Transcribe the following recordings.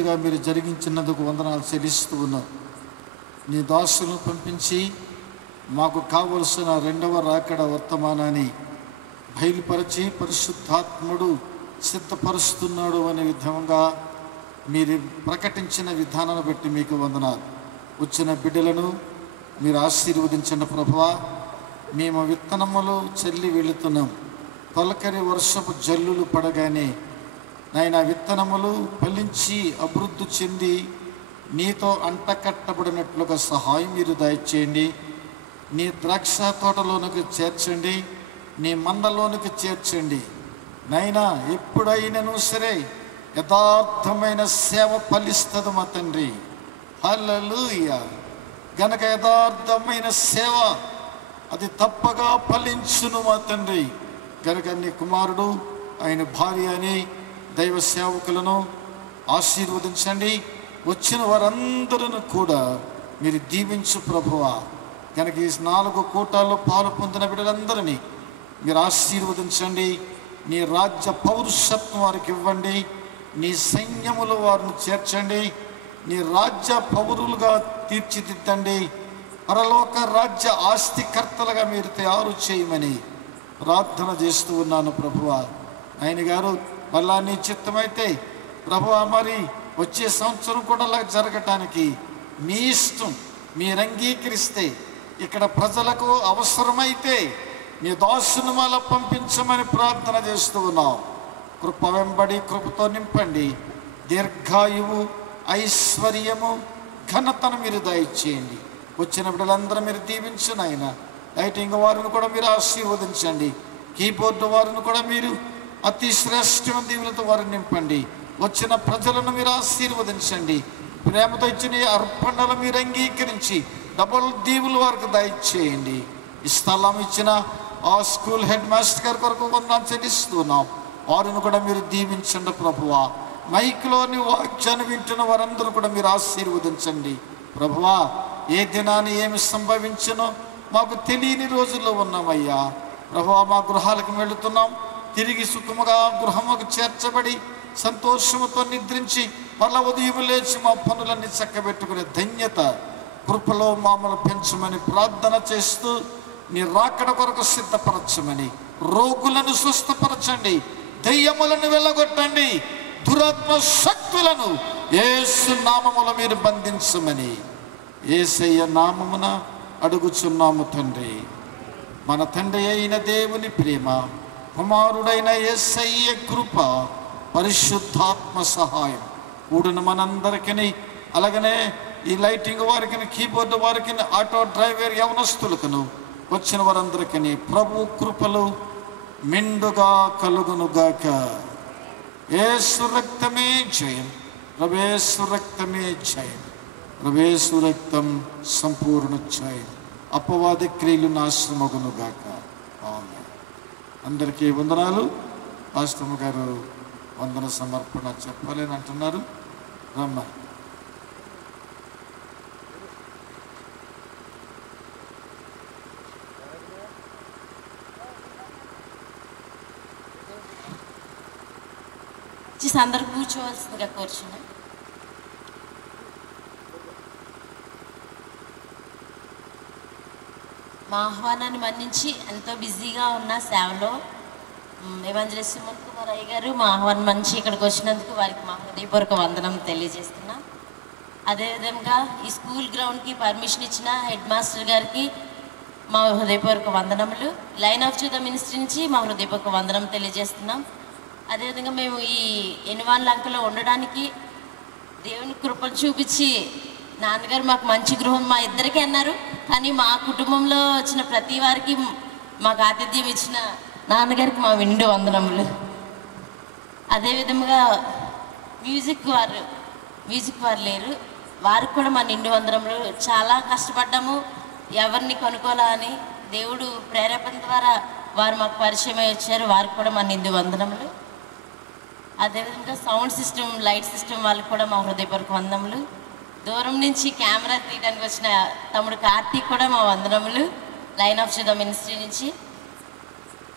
రీతిగా మీరు జరిగించినందుకు వందనాలు చెల్లిస్తూ ఉన్నాం. నీ దాసులను పంపించి మాకు కావలసిన రెండవ రాకడ వర్తమానాన్ని బయలుపరిచి పరిశుద్ధాత్ముడు సిద్ధపరుస్తున్నాడు అనే విధంగా మీరు ప్రకటించిన విధానాన్ని బట్టి మీకు వందనాలు. వచ్చిన బిడ్డలను మీరు ఆశీర్వదించండి ప్రభువా. మేము విత్తనములు చల్లి వెళుతున్నాం. తొలకరి వర్షపు జల్లులు పడగానే నాయన విత్తనములు ఫలించి అభివృద్ధి చెంది నీతో అంటకట్టబడినట్లుగా సహాయం మీరు దయచేయండి. నీ ద్రాక్ష తోటలోనికి చేర్చండి, నీ మందలోనికి చేర్చండి. నైనా ఎప్పుడైనాను సరే యథార్థమైన సేవ ఫలిస్తుంది మా తండ్రి. హల్లెలూయా. గనక యథార్థమైన సేవ అది తప్పగా ఫలించును మా తండ్రి. గనక నీ కుమారుడు ఆయన భార్య అని దైవ సేవకులను ఆశీర్వదించండి. వచ్చిన వారందరూ కూడా మీరు దీవించు ప్రభువా. కనుక ఈ 4 కూటాల్లో పాలు పొందిన బిడ్డలందరినీ మీరు ఆశీర్వదించండి. నీ రాజ్య పౌరుషత్వం వారికి ఇవ్వండి. నీ సైన్యములు వారిని చేర్చండి. నీ రాజ్య పౌరులుగా తీర్చిదిద్దండి. పరలోక రాజ్య ఆస్తికర్తలుగా మీరు తయారు చేయమని ప్రార్థన చేస్తూ ఉన్నాను ప్రభువా. ఆయన గారు మళ్ళా నీ చిత్తమైతే ప్రభువా మరి వచ్చే సంవత్సరం కూడా అలా జరగటానికి మీ ఇష్టం, మీరు అంగీకరిస్తే ఇక్కడ ప్రజలకు అవసరమైతే మీ దాసును మళ్ళా పంపించమని ప్రార్థన చేస్తూ ఉన్నాం. కృప వెంబడి కృపతో నింపండి. దీర్ఘాయువు, ఐశ్వర్యము, ఘనతను మీరు దయచేయండి. వచ్చిన బిడ్డలందరూ మీరు దీవించండి. ఆయన లైటింగ్ వారిని కూడా మీరు ఆశీర్వదించండి. కీబోర్డు వారిని కూడా మీరు అతి శ్రేష్టమైన దీవులతో వారిని నింపండి. వచ్చిన ప్రజలను మీరు ఆశీర్వదించండి. ప్రేమతో ఇచ్చిన అర్పణలు మీరు అంగీకరించి డబుల్ దీవులు వారికి దయచేయండి. ఈ స్థలం ఇచ్చిన ఆ స్కూల్ హెడ్ మాస్టర్ గారి కొరకు వందనాలు చెల్లిస్తున్నాం. వారిని కూడా మీరు దీవించండి ప్రభువా. మైక్లోని వాక్యాన్ని వింటున్న వారందరూ కూడా మీరు ఆశీర్వదించండి ప్రభువా. ఏ దినాన్ని ఏమి సంభవించనో మాకు తెలియని రోజుల్లో ఉన్నామయ్యా ప్రభువా. మా గృహాలకు వెళుతున్నాం. తిరిగి సుఖముగా గృహముకు చేర్చబడి సంతోషముతో నిద్రించి మళ్ళా ఉదయం లేచి మా పనులన్నీ చక్కబెట్టుకునే ధన్యత కృపలో మామూలు పెంచమని ప్రార్థన చేస్తూ నీ రాకడ కొరకు సిద్ధపరచమని, రోగులను స్వస్థపరచండి, దయ్యములను వెళ్ళగొట్టండి, దురాత్మ శక్తులను యేసు నామములో మీరు బంధించమని యేసయ్య నామమున అడుగుచున్నాము తండ్రి. మన తండ్రి అయిన దేవుని ప్రేమ, కుమారుడైన యేసయ్య కృప, పరిశుద్ధాత్మ సహాయం కూడిన మనందరికీ, అలాగనే ఈ లైటింగ్ వారికి, కీబోర్డు వారికి, ఆటో డ్రైవర్ యవనస్తులకును వచ్చిన వారందరికీ ప్రభు కృపలు మెండుగా కలుగునుగాక. యేసు రక్తమే జయం, ప్రభేసు రక్తమే జయం, ప్రభేసు రక్తం సంపూర్ణ జయం. అపవాది క్రియలు నాశనమగునుగాక. ఆమేన్. అందరికీ వందనాలు. పాస్టర్ గారు వందన సమర్పణ చెప్పాలని అంటున్నారు. రమ్మ. అందరూ కూర్చోవలసిందిగా కోరుచున్నాం. మా ఆహ్వానాన్ని మన్నించి ఎంతో బిజీగా ఉన్న సేవలో ఎవాంజలిస్ట్ సుమన్ కుమార్ అయ్య గారు మా ఆహ్వానం మన్నించి ఇక్కడికి వచ్చినందుకు వారికి మా హృదయపూర్వక వందనం తెలియజేస్తున్నాం. అదేవిధంగా ఈ స్కూల్ గ్రౌండ్కి పర్మిషన్ ఇచ్చిన హెడ్ మాస్టర్ గారికి మా హృదయపూర్వక వందనములు. లైన్ ఆఫ్ ద మినిస్ట్రీ నుంచి మా హృదయపూర్వక వందనం తెలియజేస్తున్నాం. అదేవిధంగా మేము ఈ ఎనివాన్ లంకలో ఉండడానికి దేవుని కృపను చూపించి నాన్నగారు మాకు మంచి గృహం మా ఇద్దరికీ అన్నారు. కానీ మా కుటుంబంలో వచ్చిన ప్రతి వారికి మాకు ఆతిథ్యం ఇచ్చిన నాన్నగారికి మా నిండు వందనములు. అదేవిధంగా మ్యూజిక్ వారు లేరు, వారికి కూడా మా నిండు వందనములు. చాలా కష్టపడ్డాము ఎవరిని కొనుక్కోలా అని, దేవుడు ప్రేరేపణ ద్వారా వారు మాకు పరిచయం వచ్చారు. వారికి కూడా మా నిండు వందనములు. అదేవిధంగా సౌండ్ సిస్టమ్, లైట్ సిస్టమ్ వాళ్ళకి కూడా మా హృదయపూర్వక వందనములు. దూరం నుంచి కెమెరా తీయడానికి వచ్చిన తమ్ముడు కార్తీక్ కూడా మా వందనములు. లైన్ ఆఫ్ ద మినిస్ట్రీ నుంచి.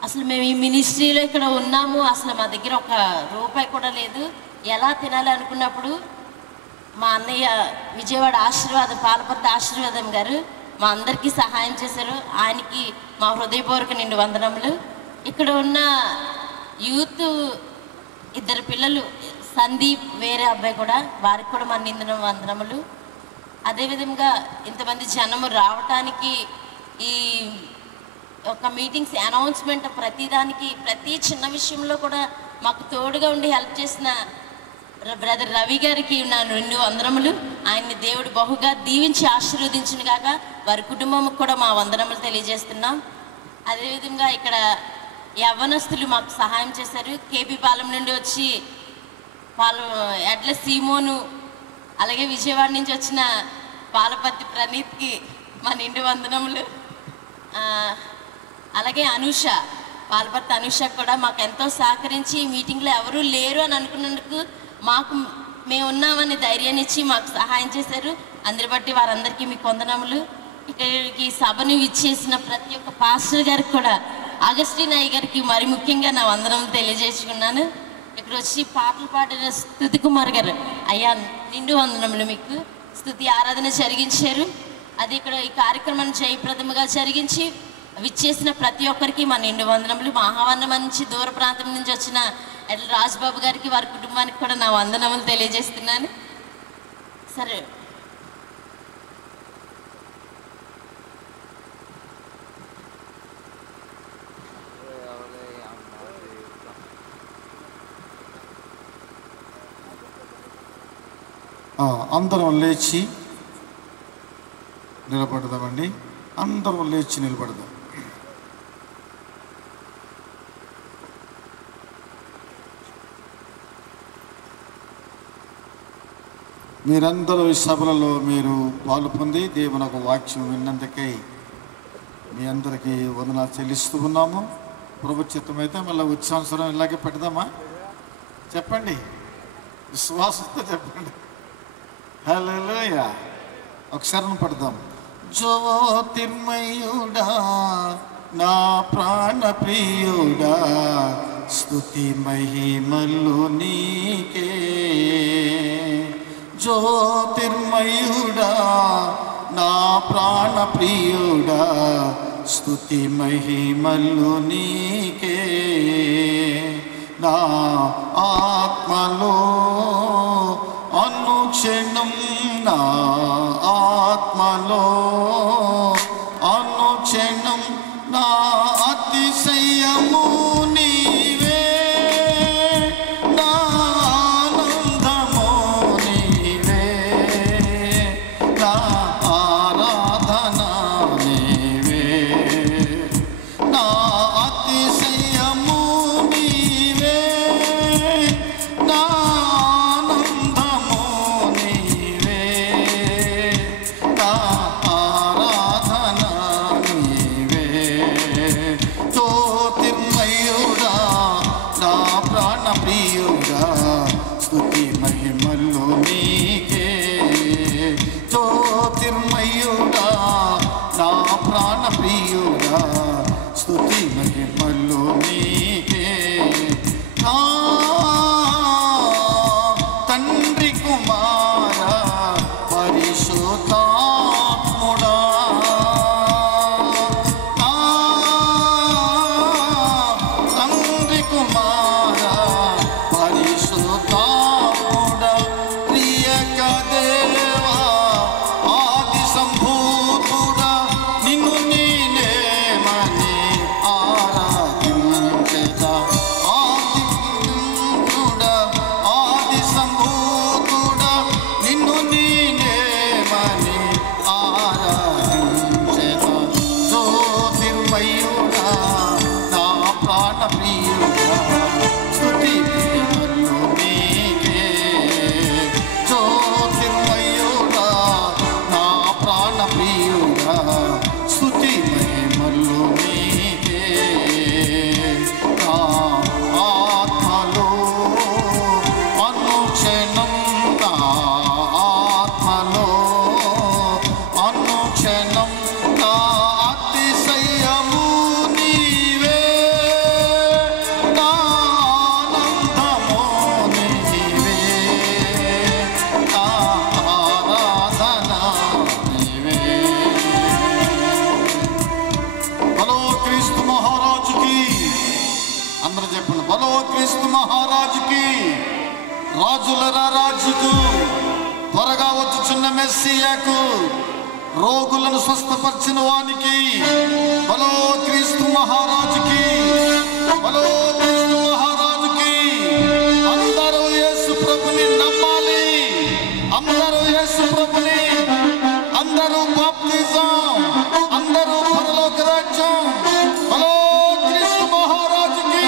అసలు మేము ఈ మినిస్ట్రీలో ఇక్కడ ఉన్నాము, అసలు మా దగ్గర ఒక రూపాయి కూడా లేదు. ఎలా తినాలి అనుకున్నప్పుడు మా అన్నయ్య విజయవాడ ఆశీర్వాదం పాలపర్తి ఆశీర్వాదం గారు మా అందరికీ సహాయం చేశారు. ఆయనకి మా హృదయపూర్వక నిండు వందనములు. ఇక్కడ ఉన్న యూత్ ఇద్దరు పిల్లలు సందీప్ వేరే అబ్బాయి కూడా, వారికి కూడా మా నిండు వందనములు. అదేవిధంగా ఇంతమంది జనము రావటానికి ఈ ఒక మీటింగ్స్ అనౌన్స్మెంట్ ప్రతిదానికి ప్రతి చిన్న విషయంలో కూడా మాకు తోడుగా ఉండి హెల్ప్ చేసిన బ్రదర్ రవి గారికి నా నిండు వందనములు. ఆయన్ని దేవుడు బహుగా దీవించి ఆశీర్వదించును గాక. వారి కుటుంబంకి కూడా మా వందనములు తెలియజేస్తున్నాం. అదేవిధంగా ఇక్కడ యవ్వనస్తులు మాకు సహాయం చేశారు. కేపీ పాలెం నుండి వచ్చి ఎడ్ల సీమోను, అలాగే విజయవాడ నుంచి వచ్చిన పాలపర్తి ప్రణీత్కి మా నిండు వందనములు. అలాగే అనూష, పాలపర్తి అనూష కూడా మాకు ఎంతో సహకరించి ఈ మీటింగ్లో ఎవరూ లేరు అని అనుకున్నందుకు మేము ఉన్నామని ధైర్యాన్ని ఇచ్చి మాకు సహాయం చేశారు. అందరి బట్టి వారందరికీ మీకు వందనములు. ఇక్కడికి సభను ఇచ్చేసిన ప్రతి ఒక్క పాస్టర్ గారికి కూడా, అగస్టిన్ అయ్య గారికి మరి ముఖ్యంగా నా వందనములు తెలియజేసుకున్నాను. ఇక్కడ వచ్చి పాటలు పాడిన స్తుతి కుమార్ గారు, అయ్యా నిండు వందనములు. మీకు స్తుతి ఆరాధన జరిగించారు. అది ఇక్కడ ఈ కార్యక్రమాన్ని జయప్రదముగా జరిగించి విచ్చేసిన ప్రతి ఒక్కరికి మా నిండు వందనములు. మా ఆహ్వానం నుంచి దూర ప్రాంతం నుంచి వచ్చిన ఎడ్ల రాజబాబు గారికి, వారి కుటుంబానికి కూడా నా వందనములు తెలియజేస్తున్నాను. సరే, అందరం లేచి నిలబడదామండి. అందరం లేచి నిలబడదాం. మీరందరూ ఈ సభలలో మీరు పాలు పొంది దేవుని ఒక వాక్యం విన్నందుకై మీ అందరికీ వందనాలు చెల్లిస్తూ ఉన్నాము. ప్రభు చిత్తమైతే మళ్ళీ ఉత్సవం ఇలాగే పెడదామా? చెప్పండి, విశ్వాసంతో చెప్పండి. హల్లెలూయా. ఒకసారి పడదాం. జ్యోతిర్మయుడా నా ప్రాణ ప్రియుడా, స్తుతి మహిమలు నీకే. జ్యోతిర్మయుడా నా ప్రాణ ప్రియుడా, స్తుతి మహిమలు నీకే. నా ఆత్మలో అనుక్షణం, నా ఆత్మలో అనుక్షణం నా అతిశయము నీవే, నా ఆనందము నీవే, నా ఆరాధన నీవే, నా అతిశయము నీవే, నా ఆనందము నీవే, నా ఆరాధన నీవే. జ్యోతిర్మయుడా నా ప్రాణ ప్రియుడా, స్తుతి మహిమలు నీకే. జ్యోతిర్మయుడా నా ప్రాణ ప్రియుడా, స్తుతి మహిమలు నీకే. తండ్రి కుమార పరిశుద్ధాత్ముడా, తండ్రి కుమార పరిశుద్ధాత్ముడా, ప్రియక దేవా ఆది సంభూతుడా, నిన్ను నేనేమని ఆరాధించెదా. ఆది సంభూతుడా, ఆది సంభూతుడా, నిన్ను మెస్సియాకు, రోగులను స్వస్థపరిచిన వానికి, బలో క్రీస్తు మహారాజుకి, బలో క్రీస్తు మహారాజుకి. అందరూ యేసు ప్రభుని నమ్మాలి, అందరూ యేసు ప్రభుని, అందరూ బాప్తిజం, అందరూ పరలోక రాజ్యం. బలో క్రీస్తు మహారాజుకి.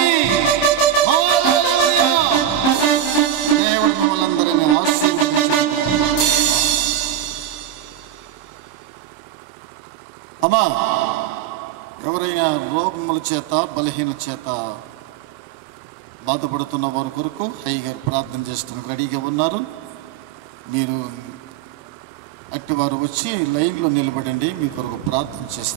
హల్లెలూయా. దేవుడు మిమ్మల్ని అందరినీ ఆశీర్వదించును. అమ్మా, ఎవరైనా రోగముల చేత, బలహీన చేత బాధపడుతున్న వారి కొరకు హైగారు ప్రార్థన చేస్తున్న రెడీగా ఉన్నారు. మీరు అట్టి వారు వచ్చి లైన్లో నిలబడండి, మీ కొరకు ప్రార్థన చేస్తారు.